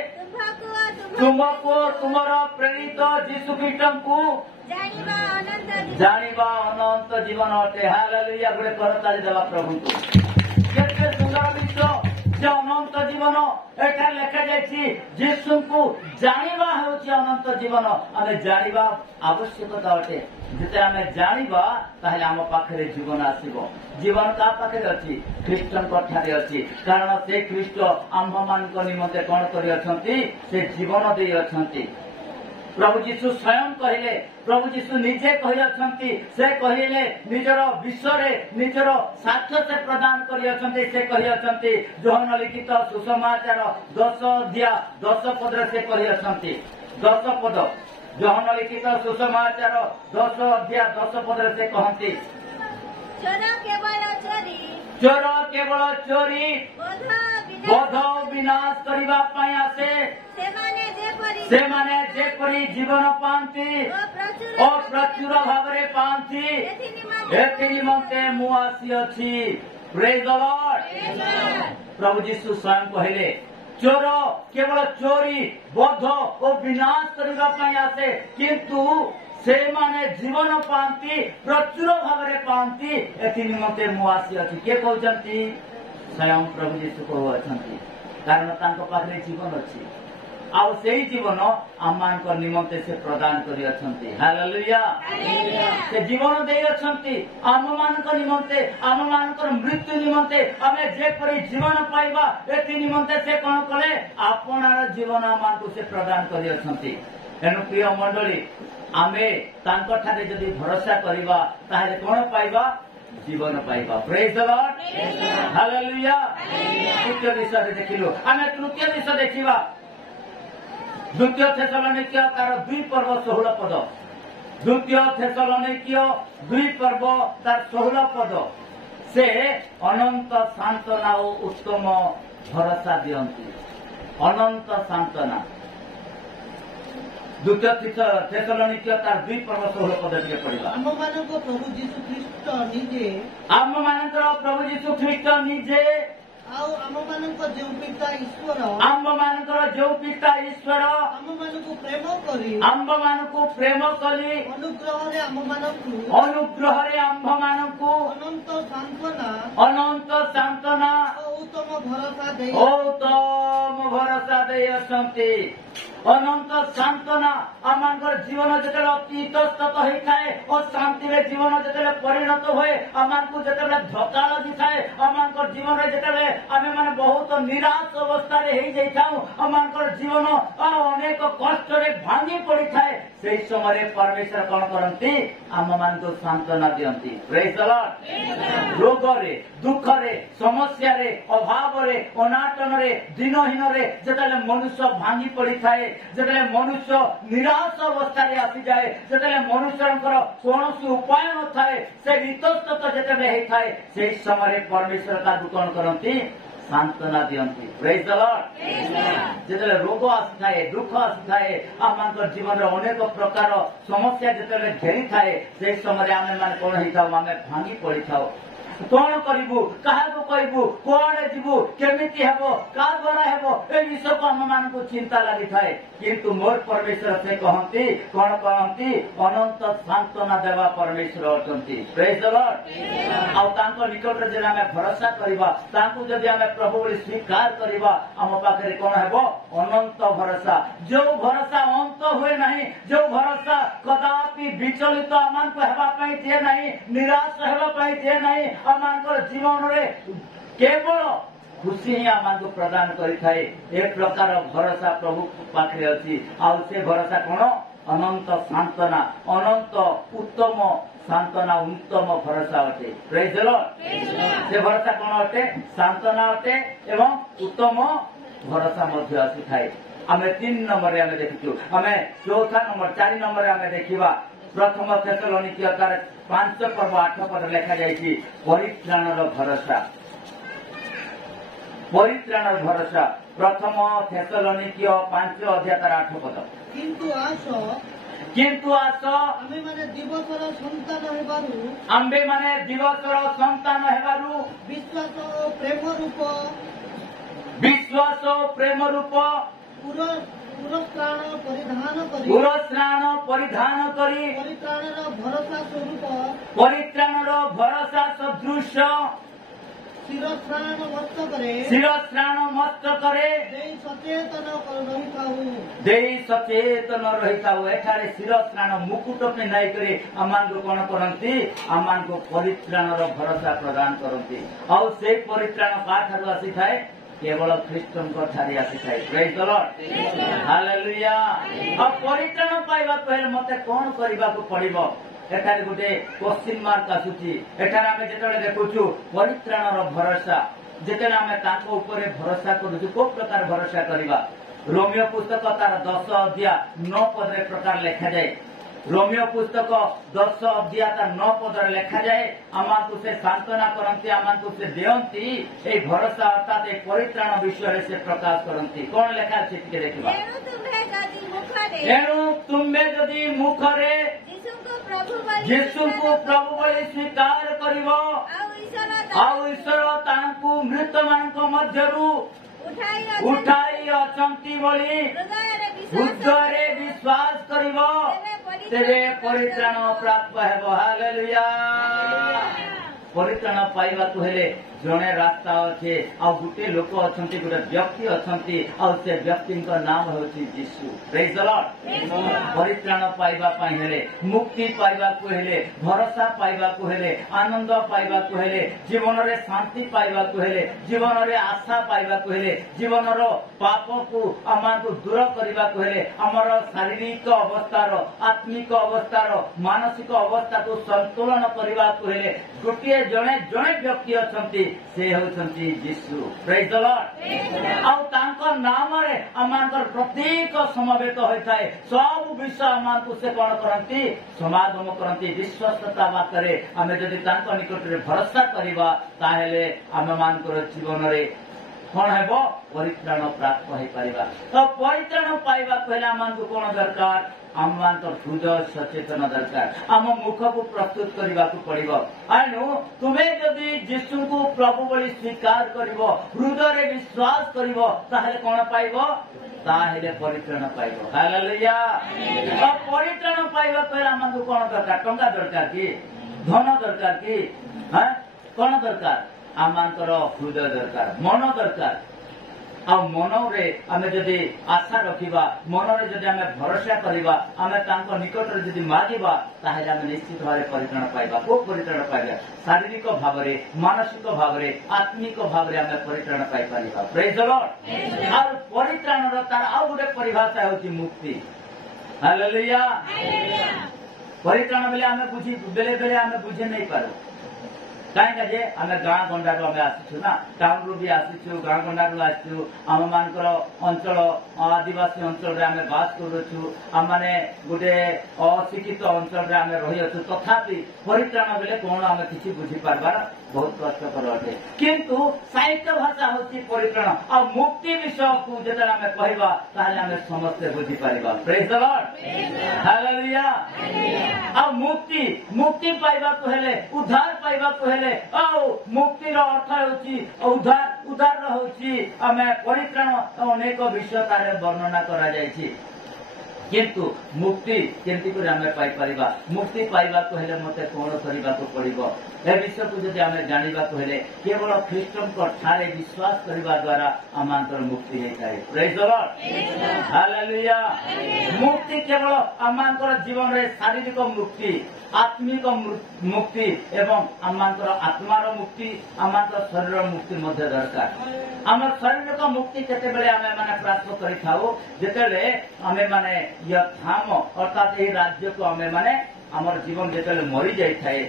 तुमको तुमर प्रेरित जीशु ख्रीष्टଙ୍କୁ ଜାଣିବା ଅନନ୍ତ ଜୀବନ ଅଟେ। ହାଲେଲୁୟା। ଗୋଟେ କରତାଳି ଦେବା ପ୍ରଭୁଙ୍କୁ। କେତେ ସୁନ୍ଦର ବିଷୟ ଯେ ଅନନ୍ତ ଜୀବନ ଏଠାରେ ଲେଖାଯାଇଛି। ଯୀଶୁଙ୍କୁ ଜାଣିବା ହେଉଛି ଅନନ୍ତ ଜୀବନ। ଆମେ ଜାଣିବା ଆବଶ୍ୟକତା ଅଟେ। ଯେତେବେଳେ ଆମେ ଜାଣିବା ତାହେଲେ ଆମ ପାଖରେ ଜୀବନ ଆସିବ। ଜୀବନ କାହା ପାଖରେ ଅଛି? ଖ୍ରୀଷ୍ଟଙ୍କ ଠାରେ ଅଛି। କାରଣ ସେ ଖ୍ରୀଷ୍ଟ ଆମ୍ଭମାନଙ୍କ ନିମନ୍ତେ କଣ କରିଅଛନ୍ତି? ସେ ଜୀବନ ଦେଇଅଛନ୍ତି। ପ୍ରଭୁ ଯୀଶୁ ସ୍ୱୟଂ କହିଲେ, ପ୍ରଭୁ ଯୀଶୁ ନିଜେ କହିଅଛନ୍ତି, ସେ କହିଲେ ନିଜର ବିଷୟରେ ନିଜର ସାକ୍ଷ୍ୟ ସେ ପ୍ରଦାନ କରିଅଛନ୍ତି। ସେ କହିଅଛନ୍ତି ଯୋହନ ଲିଖିତ ସୁସମାଚାର 10 ଅଧ୍ୟାୟ 10 ପଦରେ ସେ କହିଅଛନ୍ତି। 10 ପଦ ଯୋହନ ଲିଖିତ ସୁସମାଚାର 10 ଅଧ୍ୟାୟ 10 ପଦରେ ସେ କହନ୍ତି, ଚୋର କେବଳ ଚୋରି ବୋଧ ବିନାଶ କରିବା ପାଇଁ ଆସେ। ସେମାନେ ଯେପରି ଜୀବନ ପାଆନ୍ତି ଓ ପ୍ରଚୁର ଭାବରେ ପାଆନ୍ତି, ଏଥି ନିମନ୍ତେ ମୁଁ ଆସିଅଛି। ପ୍ରେଜ୍ ଦ ଲର୍ଡ। ପ୍ରଭୁ ଯୀଶୁ ସ୍ୱୟଂ କହିଲେ ଚୋର କେବଳ ଚୋରି ବୋଧ ଓ ବିନାଶ କରିବା ପାଇଁ ଆସେ, କିନ୍ତୁ ସେମାନେ ଜୀବନ ପାଆନ୍ତି, ପ୍ରଚୁର ଭାବରେ ପାଆନ୍ତି, ଏଥି ନିମନ୍ତେ ମୁଁ ଆସିଅଛି। କିଏ କହୁଛନ୍ତି? ସ୍ୱୟଂ ପ୍ରଭୁ ଯୀଶୁ କହୁଅଛନ୍ତି। କାରଣ ତାଙ୍କ ପାଖରେ ଜୀବନ ଅଛି, ଆଉ ସେଇ ଜୀବନ ଆମମାନଙ୍କ ନିମନ୍ତେ ସେ ପ୍ରଦାନ କରିଅଛନ୍ତି। ହାଲେଲୁୟା। ସେ ଜୀବନ ଦେଇଅଛନ୍ତି ଆମମାନଙ୍କ ନିମନ୍ତେ, ଆମମାନଙ୍କର ମୃତ୍ୟୁ ନିମନ୍ତେ ଆମେ ଯେପରି ଜୀବନ ପାଇବା, ଏଥି ନିମନ୍ତେ ସେ କଣ କଲେ? ଆପଣାର ଜୀବନ ଆମମାନଙ୍କୁ ସେ ପ୍ରଦାନ କରିଅଛନ୍ତି। ଏଣୁ ପ୍ରିୟ ମଣ୍ଡଳୀ, ଆମେ ତାଙ୍କଠାରେ ଯଦି ଭରସା କରିବା ତାହେଲେ କଣ ପାଇବା? जीवन पाइबा। Praise the Lord, hallelujah. तृतीय विषय देखिलु आमे तृतीय विषय देखिबा द्वितीय थेसलोनिके तार 2 पर्व 16 पद। द्वितीय थेसलोनिके 2 पर्व तार 16 पद से अनंत सांत्वना और उत्तम भरोसा दियंती। अनंत सांत्वना द्वितीय थेसलोनिके तार 2 पर्व 16 पद टिके पढिबा। आम मानको प्रभु जीशु ख्रीष्ट निजे आम मानकर प्रभु जीशु ख्रीष्ट निजे आउ आम मानको जो पिता ईश्वर आम मानकर जो पिता ईश्वर आम मानको प्रेम करी आम्भ मानकु प्रेम कली अनुग्रह रे आम मानको अनुग्रह रे आम्भ मानकु अनंत सांत्वना अनंत सांत्वना और उत्तम भरोसा दे उत्तम भरोसा दे असंती। अनंत सांत्वना आमर जीवन जो अति इतस्तत होता है और शांति रे जीवन जो परिणत हुए आमको जो धक्का लगी थाए आमर जीवन जो आम मैंने बहुत निराश अवस्था आमर जीवन अनेक कष्ट भांगी पड़ी थाए से समय परमेश्वर कौन करती आम मान को सांत्वना दियंती। Praise the Lord. रोग रे दुख रे समस्या रे अभाव रे अनाटन रे दिनहीन रे जतले मनुष्य भांगी पड़ी थाए जतले मनुष्य निराश अवस्था रे आसी जाए जतले मनुष्यंकर कौन उपाय न थाए से इतस्तत जतले हे थाए से समय परमेश्वर का कौन करती सांत्वना दियंती। Praise the Lord. जतले रोग आसी थाए दुख आसी थाए आमर जीवन रे अनेक प्रकार समस्या जतले घेरी थाए से समय आमे माने कोन हेता आमे भांगी पड़ी थाओ कौन करू क्या कहू कौन जीवु केमिति हेबो का द्वारा हेबो ए विषय को हम मान को चिंता लगी थाए किंतु मोर परमेश्वर से कहती कौन कहती अनंत सांत्वना देवा परमेश्वर अटंती। Praise the Lord. आउ तांको निकट रे जे आमे भरोसा करबा तांको जदि आमे प्रभु बोली स्वीकार करबा हम पाखरे कोन हेबो अनंत भरोसा जो भरोसा अंत हुए नहीं जो भरोसा कदापि विचलित आमान को हेबा पई दिए नहीं निराश हेबा पई दिए नहीं आमर जीवन रे केवल खुशी ही आम को प्रदान करें ए प्रकार भरोसा प्रभु पाखे अच्छी आउ से भरोसा कौन अनंत सांत्वना अनंत उत्तम सांत्वना उत्तम भरोसा अटे। Praise the Lord. से भरोसा कौन अटे सांत्वना अटे एवं उत्तम भरोसा मध्य आसी थाए। आमे 3 नंबर आमे देखिछु आमे चौथा नंबर 4 नंबर आमे देखिबा प्रथम थेसलोनिके 5 पर्व 8 पद लिखा जाइछि परित्राणर भरोसा। परित्राणर भरोसा प्रथम थेसलोनिके 5 अध्याय 8 पद। किंतु आस आम्बे माने दिवसर संतान हेबारु विश्वास और प्रेम रूप पुरस्त्राण परिधान करी परित्राणर भरोसा सदृश शिरस्त्राण मस्त करे सचेतन रही था एठारे शिरस्त्राण मुकुट पे नहीं करे आमान को कौन करती आमान को परित्राणर भरोसा प्रदान करती और से परित्राण काठारू आसी थाए केवल ख्रीष्टन को ठारी आसी थाए। Praise the Lord. हालेलुया। अब परित्राण पाइबा पहले मते कौन करबा को पड़िबो एठारे गोटे क्वेश्चन मार्क आसुची एठारे आमे जेतले देखुछु परित्राणर भरोसा जेतले आमे ताको ऊपर भरोसा करूछु को प्रकार भरोसा करबा रोमियो पुस्तक तार 10 अध्याय 9 पद रे प्रकार लिखा जाए रोमियो पुस्तक 10 अध्याय तार 9 पद रे लिखा जाए आमाकु से सांत्वना करंती आमाकु से देयंती ए भरोसा अर्थात ए परित्राण विषय से प्रकाश करंती कौन लेखा छै टिके देखिबा एनु तुमे जदी मुखरे यीशु को प्रभु बोली स्वीकार करिवो आउ ईश्वर तांकु मृत मानक मध्यरु उठाई अचंती बोली हृदय विश्वास करिवो तेरे परित्राण प्राप्त हेबो। हालेलुया। परित्राण पाइबा तो हेले जड़े रास्ता अच्छे आ गोटे लोक अच्छा गोटे व्यक्ति अच्छा से व्यक्ति नाम हूँ यीशु। Praise the Lord. परित्राण पाइबा हेले मुक्ति पाइबा हेले भरोसा पाइबा हेले आनंद पाइबा हेले जीवन रे शांति पाइबा हेले जीवन रे आशा पाइबा हेले जीवन पाप को आम दूर करने को हेले आमर शारीरिक अवस्थार आत्मिक अवस्थार मानसिक अवस्था को संतुलन करने को हेले गोटे जड़े जड़े व्यक्ति अच्छा से होती यीशु। Praise the Lord. आउ तांको नाम रे आमांकर प्रत्येक समवेत होता है सब विषय आम से कौन करती समागम करती विश्वस्तता बातरे आम जदि तांको निकट रे भरोसा करवा ताहेले आम मानकर जीवन रे कौन है परित्राण प्राप्त हो पारिबा। तो परित्राण पाइबा पहले आम कौन दरकार आम हृदय सचेतन दरकार आम मुख को प्रस्तुत करने को पड़ो। एणु तुम्हें जदि यीशु को प्रभु बोली स्वीकार कर हृदय विश्वास कर कौन पाइब ताहेले परित्राण पाइब। हालेलुया। परित्राण पाइबा पहले आम कौन दरकार टंका दरकार कि धन दरकार कि कौन दरकार आमांकर हृदय दरकार मन दरकार। आ मन रे आमे जदि आशा रखिबा मन रे जदि आमे भरोसा करिबा आमे तांको निकट रे जदि मागिबा ताहेले आमे निश्चित भावे परित्राण पाइबा। को परित्राण पाइबा शारीरिक भाव रे मानसिक भाव रे आत्मिक भाव रे आमे परित्राण पाइ परिबा। Praise the Lord. आ परित्राण रो तार आ गुटे परिभाषा होची मुक्ति। हालेलुया। परित्राण बेले आमे बुझी बेले बेले आमे बुझे नहीं पारो कहीं आम गाँ गंडारू आम आसीचु ना टाउन रू भी आसीचु गाँ गंडारू आसचु आम मानकर अंचल आदिवासी अंचल आम बास करूँ आम मैंने गोटे अशिक्षित अंचल आम रही अच्छु तथापि परित्राण बेले कौन आम किसी बुझी पार्बार बहुत कष्टकर अटे। किंतु साहित्य भाषा होची परित्राण आ मुक्ति विषय को जब आम कहवा ताहले आम समस्ते बुझी पारिबा। Praise the Lord. हालेलुया। आ मुक्ति मुक्ति पाइबा को हेले उद्धार पाइबा को हेले मुक्ति अर्थ होची उद्धार उद्धार होची आम परित्राण अनेक विषय तारे वर्णना करा जायछि। किंतु मुक्ति केमती कर आम पाइपर मुक्ति पाइबा को हेले मते कौन करने को पड़ो ए विषय को जब आम जाना को हेले केवल ख्रीष्टन को ठारे विश्वास करने द्वारा आमांतर मुक्ति होता है। Praise the Lord. हालेलुया। मुक्ति केवल आमांतर जीवन रे शारीरिक मुक्ति आत्मिक मुक्ति एवं आमांतर आत्मार मुक्ति आमांतर शरीर मुक्ति मध्य दरकार। आम शरीर का मुक्ति केते बेले आमे माने प्राप्त करिथाउ जेतेले आमे माने यथाम अर्थात ये राज्य को आमे माने आमर जीवन जेतेले मरी जाय थाए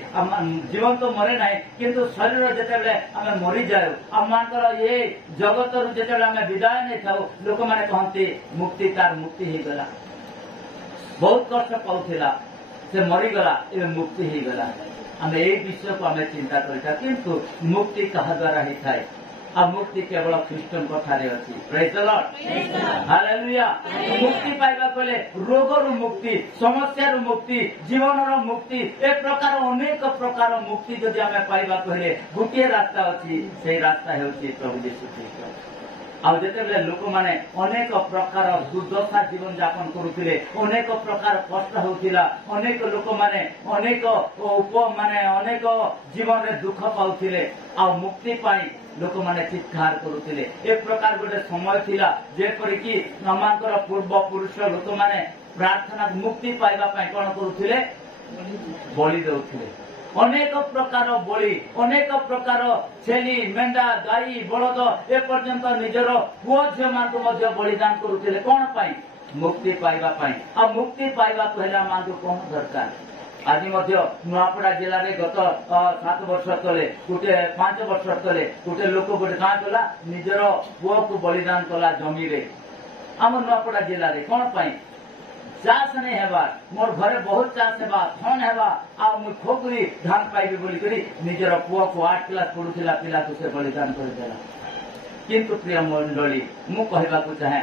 जीवन तो मरे नाही किंतु शरीर जेतेले आमे मरी जाय आमांतर ये जगत रु जेतेले आमे विदाय नै थाउ लोक माने कहंती मुक्ति तार मुक्ति हे गला बहुत कष्ट पाउथिला से मरीगला ए मुक्ति ही गला। आम ए विषय को आम चिंता करिता किंतु मुक्ति कहा द्वारा ही थाए आ मुक्ति केवल ख्रीष्टन कथारे अछि। Praise the Lord. हालेलुया। मुक्ति पाइबा कोले रोग रु मुक्ति समस्या रु मुक्ति जीवन रो मुक्ति ए प्रकार अनेक प्रकार मुक्ति जदि आम पाइबा कोले गोटे रास्ता अछि से रास्ता हेउछि प्रभु यीशु ख्रीष्ट। आउ जेतेबेले लोक माने अनेक प्रकार दुर्दशा जीवन यापन करुथिले अनेक प्रकार कष्ट होउथिला अनेक लोक माने अनेक माने अनेक जीवन रे दुख पाउथिले आ मुक्ति पाई लोक माने चित्कार करुथिले एक प्रकार गोटे समय थिला जेपरि कि नमांकर पूर्व पुरुष लोक माने प्रार्थना मुक्ति पाइबा पाई कोन करुथिले बलि देउथिले अनेक प्रकार बलि अनेक प्रकार छेली मेंढा गाई बलद ए पर्यंत निजर पुओ झियो मानकु मध्य बलिदान करुथिले कोन पाई मुक्ति पाइबा पाई आ मुक्ति पाइबा पहला मानकु कोन दरकार। आज नुआपड़ा जिले में गत 7 वर्ष तले गोटे 5 वर्ष तले गोटे लोक गोटे गाँ कला निजर पुओ को बलिदान कला जमी रे आम नुआपड़ा जिले में कौन पाई चाष नहीं हेबा मोर घरे बहुत चाष हेबा धन हेबा आ मु खोकरी धान पाइबी बोली करी निजर पुओ को 8 क्लास पढ़ुथिला पिला को से बलिदान कर देला। किंतु प्रिय मंडली मु कहबा को चाहे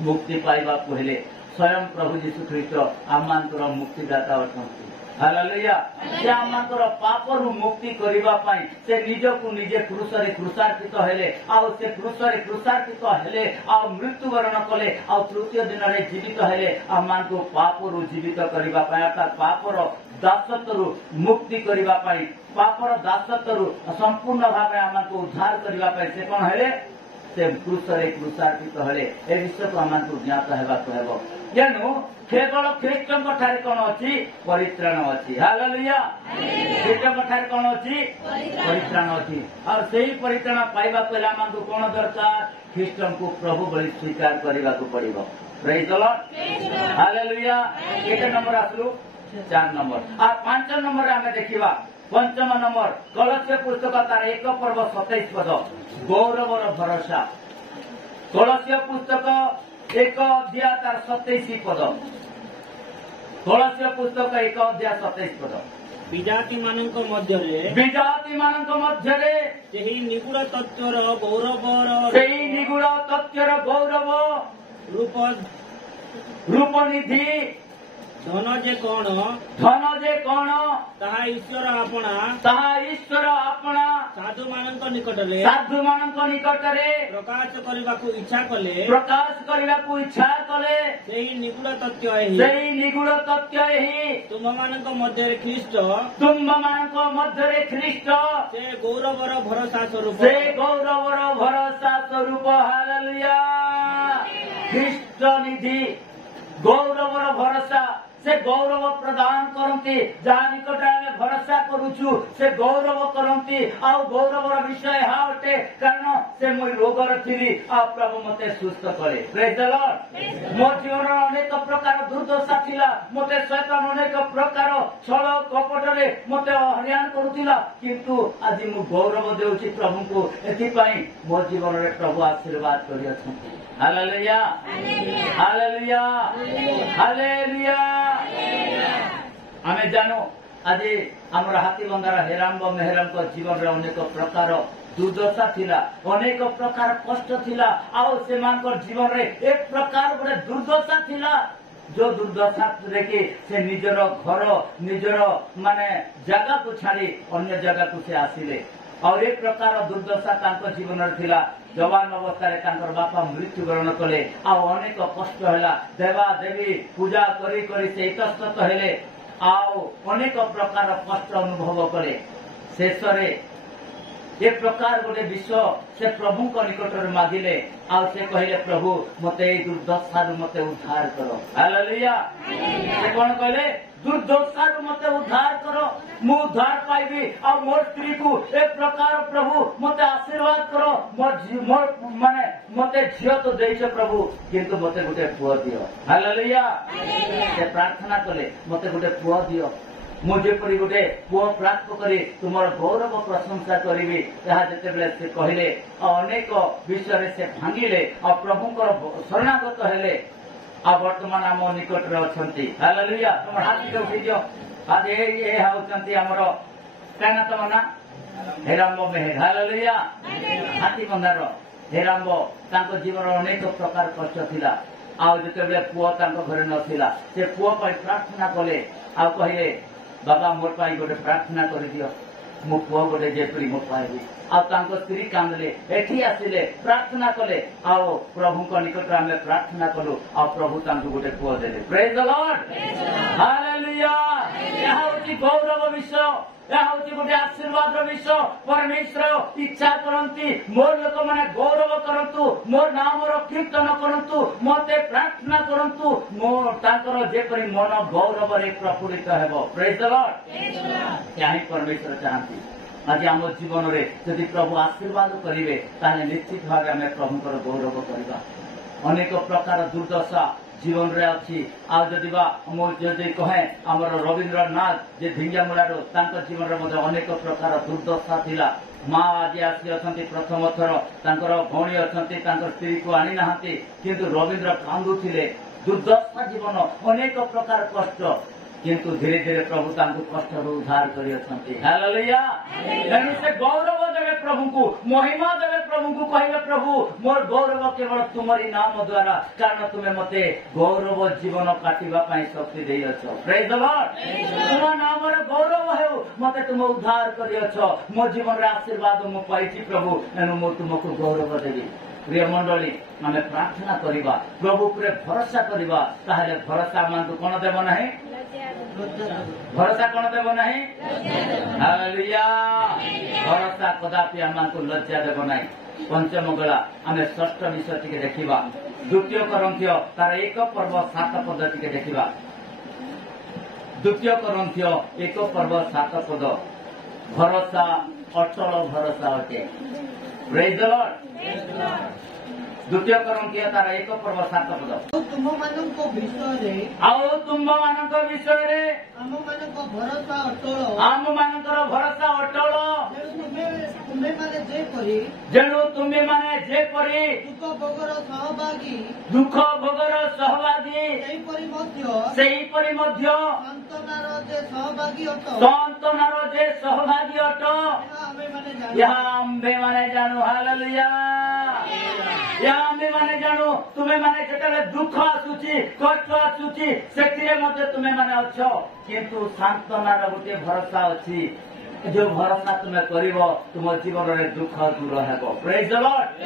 मुक्ति पाइबा पहले स्वयं प्रभु यीशु ख्रीष्ट आमांतर मुक्तिदाता अछंती। ହାଲେଲୁୟା। ସେ ଆମଙ୍କର ପାପରୁ ମୁକ୍ତି କରିବା ପାଇଁ ସେ ନିଜକୁ ନିଜେ କ୍ରୁଶରେ କୃଷାର୍ପିତ ହେଲେ, ଆଉ ସେ କ୍ରୁଶରେ କୃଷାର୍ପିତ ହେଲେ, ଆଉ ମୃତ୍ୟୁବରଣ କଲେ, ଆଉ ତୃତୀୟ ଦିନରେ ଜୀବିତ ହେଲେ ଆମମାନଙ୍କୁ ପାପରୁ ଜୀବିତ କରିବା ପାଇଁ, ଅର୍ଥାତ୍ ପାପର ଦାସତ୍ୱରୁ ମୁକ୍ତି କରିବା ପାଇଁ, ପାପର ଦାସତ୍ୱରୁ ସମ୍ପୂର୍ଣ୍ଣ ଭାବେ ଆମକୁ ଉଦ୍ଧାର କରିବା ପାଇଁ ସେ କଣ ହେଲେ? ସେ କ୍ରୁଶରେ କୃଷାର୍ପିତ ହେଲେ। ଏ ବିଷୟକୁ ଆମକୁ ଜ୍ଞାତ ହେବାକୁ ହେବ। ତେଣୁ କେବଳ ଖ୍ରୀଷ୍ଟଙ୍କ ଠାରେ କଣ ଅଛି? ପରିତ୍ରାଣ ଅଛି। ହାଲେଲୁୟା। ଖ୍ରୀଷ୍ଟଙ୍କ ଠାରେ କଣ ଅଛି? ପରିତ୍ରାଣ ଅଛି। ଆଉ ସେଇ ପରିତ୍ରାଣ ପାଇବାକୁ ହେଲେ ଆମକୁ କଣ ଦରକାର? ଖ୍ରୀଷ୍ଟଙ୍କୁ ପ୍ରଭୁ ବୋଲି ସ୍ୱୀକାର କରିବାକୁ ପଡିବ। ପ୍ରେଜ୍ ଦ ଲର୍ଡ। ହାଲେଲୁୟା। କେତେ ନମ୍ବର ଆସିଲୁ? 4 ନମ୍ବର। ଆଉ 5 ନମ୍ବରରେ ଆମେ ଦେଖିବା 5ମ ନମ୍ବର କଳସ୍ୟ ପୁସ୍ତକ ତାର 1 ପର୍ବ 27 ପଦ, ଗୌରବର ଭରସା। କଳସ୍ୟ ପୁସ୍ତକ 1 ଅଧ୍ୟାୟ ତାର 27 ପଦ। କଳସ୍ୟ ପୁସ୍ତକ 1 ଅଧ୍ୟାୟ 27 ପଦ। ବିଜାତି ମାନଙ୍କ ମଧ୍ୟରେ ବିଜାତି ମାନଙ୍କ ମଧ୍ୟରେ ସେହି ନିଗୁଡ ତତ୍ୱର ଗୌରବର ସେଇ ନିଗୁଡ ତତ୍ୱର ଗୌରବ ରୂପନିଧି ଧନ ଯେ କଣ ତାହା ଈଶ୍ୱର ଆପଣା ସାଧୁମାନଙ୍କ ନିକଟରେ ପ୍ରକାଶ କରିବାକୁ ଇଚ୍ଛା କଲେ ସେହି ନିଗୁଡ ତତ୍ୱ ଏହି ତୁମମାନଙ୍କ ମଧ୍ୟରେ ଖ୍ରୀଷ୍ଟ ସେ ଗୌରବର ଭରସା ସ୍ୱରୂପ। ହାଲେଲୁୟା। ଖ୍ରୀଷ୍ଟ ନିଧି ଗୌରବର ଭରସା, ସେ ଗୌରବ ପ୍ରଦାନ କରନ୍ତି। ଯାହା ନିକଟରେ ଆମେ ଭରସା କରୁଛୁ ସେ ଗୌରବ କରନ୍ତି। ଆଉ ଗୌରବର ବିଷୟ ଏହା ଅଟେ, କାରଣ ସେ ମୁଁ ରୋଗରେ ଥିଲି ଆଉ ପ୍ରଭୁ ମତେ ସୁସ୍ଥ କଲେ। ପ୍ରେଜ୍ ଦ ଲର୍ଡ। ମୋ ଜୀବନର ଅନେକ ପ୍ରକାର ଦୁର୍ଦ୍ଦଶା ଥିଲା, ମତେ ଶୈତାନ ଅନେକ ପ୍ରକାର ଛଳ କପଟରେ ମତେ ହଇରାଣ କରୁଥିଲା, କିନ୍ତୁ ଆଜି ମୁଁ ଗୌରବ ଦେଉଛି ପ୍ରଭୁଙ୍କୁ। ଏଥିପାଇଁ ମୋ ଜୀବନରେ ପ୍ରଭୁ ଆଶୀର୍ବାଦ କରିଅଛନ୍ତି। ହାଲେଲୁୟା। ହାଲେଲୁୟା। ହାଲେଲୁୟା। ଆମେ ଜାଣୁ ଆଜି ଆମର ହାତୀବନ୍ଧାର ହେରାମ୍ବ ମେହେରଙ୍କ ଜୀବନରେ ଅନେକ ପ୍ରକାର ଦୁର୍ଦ୍ଦଶା ଥିଲା, ଅନେକ ପ୍ରକାର କଷ୍ଟ ଥିଲା, ଆଉ ସେମାନଙ୍କ ଜୀବନରେ ଏକ ପ୍ରକାର ଗୋଟେ ଦୁର୍ଦ୍ଦଶା ଥିଲା, ଯୋଉ ଦୁର୍ଦ୍ଦଶାରେ କି ସେ ନିଜର ଘର ନିଜର ଜାଗାକୁ ଛାଡି ଅନ୍ୟ ଜାଗାକୁ ସେ ଆସିଲେ। ଆଉ ଏ ପ୍ରକାର ଦୁର୍ଦ୍ଦଶା ତାଙ୍କ ଜୀବନରେ ଥିଲା। ଯବାନ ଅବସ୍ଥାରେ ତାଙ୍କର ବାପା ମୃତ୍ୟୁବରଣ କଲେ, ଆଉ ଅନେକ କଷ୍ଟ ହେଲା। ଦେବା ଦେବୀ ପୂଜା କରି କରି ସେ ଇତସ୍ତତ ହେଲେ, ଆଉ ଅନେକ ପ୍ରକାର କଷ୍ଟ ଅନୁଭବ କଲେ। ଶେଷରେ ଏ ପ୍ରକାର ଗୋଟେ ବିଷୟ ସେ ପ୍ରଭୁଙ୍କ ନିକଟରେ ମାଗିଲେ, ଆଉ ସେ କହିଲେ, ପ୍ରଭୁ ମତେ ଏଇ ଦୁର୍ଦ୍ଦଶାରୁ ମତେ ଉଦ୍ଧାର କର। ହାଲେଲୁୟା। ସେ କଣ କହିଲେ? ଦୁର୍ଦ୍ଦଶାରୁ ମତେ ଉଦ୍ଧାର କର, ମୁଁ ଉଦ୍ଧାର ପାଇବି। ଆଉ ମୋ ସ୍ତ୍ରୀକୁ ଏ ପ୍ରକାର ପ୍ରଭୁ ମତେ ଆଶୀର୍ବାଦ କର। ମତେ ଝିଅ ତ ଦେଇଛ ପ୍ରଭୁ, କିନ୍ତୁ ମତେ ଗୋଟେ ପୁଅ ଦିଅ। ହାଲେଲୁୟା। ସେ ପ୍ରାର୍ଥନା କଲେ, ମତେ ଗୋଟେ ପୁଅ ଦିଅ, ମୁଁ ଯେପରି ଗୋଟେ ପୁଅ ପ୍ରାପ୍ତ କରି ତୁମର ଗୌରବ ପ୍ରଶଂସା କରିବି। ଏହା ଯେତେବେଳେ ସେ କହିଲେ, ଆଉ ଅନେକ ବିଷୟରେ ସେ ଭାଙ୍ଗିଲେ, ଆଉ ପ୍ରଭୁଙ୍କର ଶରଣାଗତ ହେଲେ, ଆଉ ବର୍ତ୍ତମାନ ଆମ ନିକଟରେ ଅଛନ୍ତି। ହାଲେଲୁୟା। ତମର ହାତକୁ ଉଠେଇ ଦିଅ। ଆଜି ଏ ହେଉଛନ୍ତି ଆମର କାହିଁନା ତମ ନା ହେରାମ୍ବ ମେହେର। ହାଲେଲୁୟା। ହାତୀବନ୍ଧାର ହେରାମ୍ବ, ତାଙ୍କ ଜୀବନର ଅନେକ ପ୍ରକାର କଷ୍ଟ ଥିଲା, ଆଉ ଯେତେବେଳେ ପୁଅ ତାଙ୍କ ଘରେ ନଥିଲା, ସେ ପୁଅ ପାଇଁ ପ୍ରାର୍ଥନା କଲେ, ଆଉ କହିଲେ, ବାବା ମୋର ପାଇଁ ଗୋଟେ ପ୍ରାର୍ଥନା କରିଦିଅ, ମୋ ପୁଅ ଗୋଟେ ଯେପରି ମୁଁ ପାଇବି। ଆଉ ତାଙ୍କ ସ୍ତ୍ରୀ କାନ୍ଦିଲେ, ଏଠି ଆସିଲେ, ପ୍ରାର୍ଥନା କଲେ, ଆଉ ପ୍ରଭୁଙ୍କ ନିକଟରେ ଆମେ ପ୍ରାର୍ଥନା କଲୁ, ଆଉ ପ୍ରଭୁ ତାଙ୍କୁ ଗୋଟେ ପୁଅ ଦେଲେ। ପ୍ରେଜ୍ ଦ ଲର୍ଡ। ହାଲେଲୁୟା। ଏହା ହେଉଛି ଗୌରବ ବିଷୟ, ଏହା ହେଉଛି ଗୋଟେ ଆଶୀର୍ବାଦର ବିଷୟ। ପରମେଶ୍ୱର ଇଚ୍ଛା କରନ୍ତି ମୋର ଲୋକମାନେ ଗୌରବ କରନ୍ତୁ, ମୋର ନାମର କୀର୍ତ୍ତନ କରନ୍ତୁ, ମତେ ପ୍ରାର୍ଥନା କରନ୍ତୁ, ତାଙ୍କର ଯେପରି ମନ ଗୌରବରେ ପ୍ରଫୁଲ୍ଲିତ ହେବ। ପ୍ରେଜ୍ ଦ ଲର୍ଡ। ଏହା ହିଁ ପରମେଶ୍ୱର ଚାହାନ୍ତି। ଆଜି ଆମ ଜୀବନରେ ଯଦି ପ୍ରଭୁ ଆଶୀର୍ବାଦ କରିବେ, ତାହେଲେ ନିଶ୍ଚିତ ଭାବେ ଆମେ ପ୍ରଭୁଙ୍କର ଗୌରବ କରିବା। ଅନେକ ପ୍ରକାର ଦୁର୍ଦ୍ଦଶା ଜୀବନରେ ଅଛି। ଆଉ ଯଦି ବା ମୁଁ ଯଦି କହେ ଆମର ରବୀନ୍ଦ୍ରନାଥ ଯେ ଢିଙ୍ଗାମୂଳାରୁ, ତାଙ୍କ ଜୀବନରେ ମଧ୍ୟ ଅନେକ ପ୍ରକାର ଦୁର୍ଦ୍ଦଶା ଥିଲା। ମା ଆଜି ଆସି ଅଛନ୍ତି ପ୍ରଥମ ଥର, ତାଙ୍କର ଭଉଣୀ ଅଛନ୍ତି, ତାଙ୍କର ସ୍ତ୍ରୀକୁ ଆଣିନାହାନ୍ତି, କିନ୍ତୁ ରବୀନ୍ଦ୍ର କାନ୍ଦୁଥିଲେ। ଦୁର୍ଦ୍ଦଶା ଜୀବନ, ଅନେକ ପ୍ରକାର କଷ୍ଟ। किंतु धीरे धीरे प्रभु तांको कष्ट उद्धार करियछंती। हालेलुया। तेणु से गौरव देवे प्रभु को, महिमा देवे प्रभु को, कहिबे प्रभु मोर गौरव केवल तुमरी नाम द्वारा, कारण तुमे मते गौरव जीवन काटिबा पई शक्ति देइछ। Praise the Lord. तुम नामर गौरव हेउ, मते तुम उद्धार करियछ, मो जीवन रे आशीर्वाद मो पाइछि प्रभु, एनु मो तुमको गौरव देबी। प्रिय मंडली आमे प्रार्थना करिबा, प्रभु उपरे भरोसा करिबा, ताहाले भरोसा मानकु कोन देबो नाही, भरोसा कोन देबो नाही। हालेलुया। भरोसा कदापि आमानकु लज्जा देबो नाही। पंचम गला आमे षष्ठ विषय टिके देखिबा, द्वितीय करंथीय तार 1 पर्व 7 पद टिके देखिबा। द्वितीय करंथीय 1 पर्व 7 पद, भरोसा अचल भरोसा अटे। Praise the Lord. द्वितीय करंथीय तार 1 पर्व 7 पद, तुम मानक विषय आओ तुम मानक विषय रे आम मानक भरोसा अटल, आम मानकर भरोसा अटल, तुम्हें माने जेपरी जेणु तुम्हें माने जेपरी दुख भोगर सहभागी, दुख भोगर सहभागी, सेहीपरि मध्य सांत्वनार जे सहभागी अट, सांत्वनार जे सहभागी अट, यहाँ आम्भे माने जानू। हालेलुया। यहाँ आम्भे माने जानू तुम्हें माने जेतेबेले दुख आसुची, कष्ट आसुची, सेतिरे मध्य तुम्हें माने अछ, किंतु सांत्वनार गोटे भरोसा अछि, जो भरोसा तुम करिवो तुम जीवन रे दुख दूर हेबो। Praise the Lord.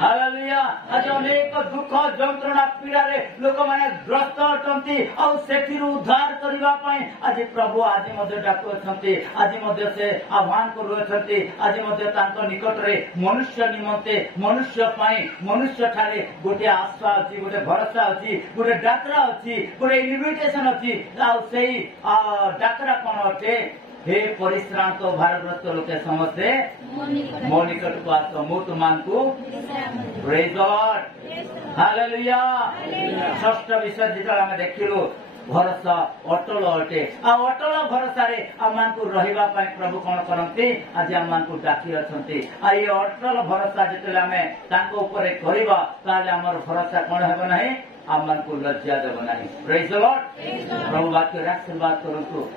हालेलुया। आज अनेक दुख जंत्रणा पीड़ा रे लोक माने ग्रस्त अटंती, आ सेथिरु उद्धार करिवा पई आज प्रभु आज मध्ये डाकु अछंती, आज मध्ये से आह्वान करू अछंती, आज मध्ये तांको निकट रे मनुष्य निमंते, मनुष्य पई, मनुष्य ठारे गोटे आशा अछि, गोटे भरोसा अछि, गोटे डाकरा अछि, गोटे इनविटेशन अछि। आ सेही डाकरा कोन अटे, हे परिश्रांत भारग्रस्त लोके समस्ते मो निकट को आस, मु तुमको प्रेज द लॉर्ड। हालेलुया। षष्ठ विषय जेतला हम देखिलु, भरोसा अटल अटे। आ अटल भरोसा रे आमानकु रहिबा पई प्रभु कोन करंती, आज आमानकु डाकी अछंती। आ ये अटल भरोसा जेतला हम तांको ऊपर करिबा, ताले हमर भरोसा कोन हेबो नाही, आमानकु लज्जा देबो नाही। Praise the Lord. प्रभु वाक्य आशीर्वाद करंतु।